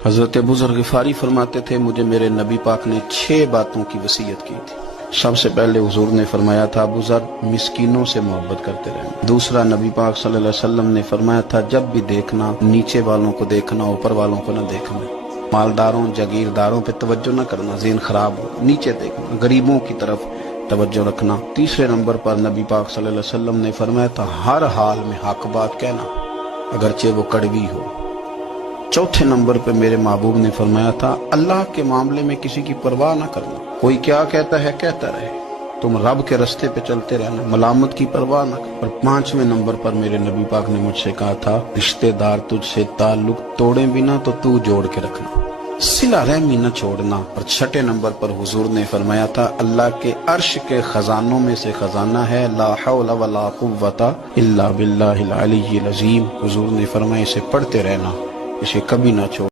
हजरत अबू ज़र ग़िफ़ारी फरमाते थे, मुझे मेरे नबी पाक ने 6 बातों की वसीयत की थी। सबसे पहले हुजूर ने फरमाया था, अबू ज़र मिस्कीनों से मोहब्बत करते रहना। दूसरा, नबी पाक सल्लल्लाहु अलैहि वसल्लम ने फरमाया था, जब भी देखना नीचे वालों को देखना, ऊपर वालों को न देखना। मालदारों जागीरदारों पे तवज्जो न करना, ज़हन खराब हो, नीचे देखना, गरीबों की तरफ तवज्जो रखना। तीसरे नंबर पर नबी पाक सल्लल्लाहु अलैहि वसल्लम ने फरमाया था, हर हाल में हक बात कहना, अगरचे वो कड़वी हो। चौथे नंबर पे मेरे महबूब ने फरमाया था, अल्लाह के मामले में किसी की परवाह ना करना, कोई क्या कहता है कहता रहे, तुम रब के रास्ते पे चलते रहना, मलामत की परवाह ना कर। और 5वें नंबर पर मेरे नबी पाक ने मुझसे कहा था, रिश्तेदार तुझसे ताल्लुक तोड़े बिना तो तू जोड़ के रखना, सिला रहमी न छोड़ना। और 6ठे नंबर पर हुजूर ने फरमाया था, अल्लाह के अर्श के खजानों में से खजाना है ला हौला वला कुव्वता इल्ला बिल्लाहिल अलीय्यिल अज़ीम। हुजूर ने फरमाया, इसे पढ़ते रहना, इसे कभी ना छोड़।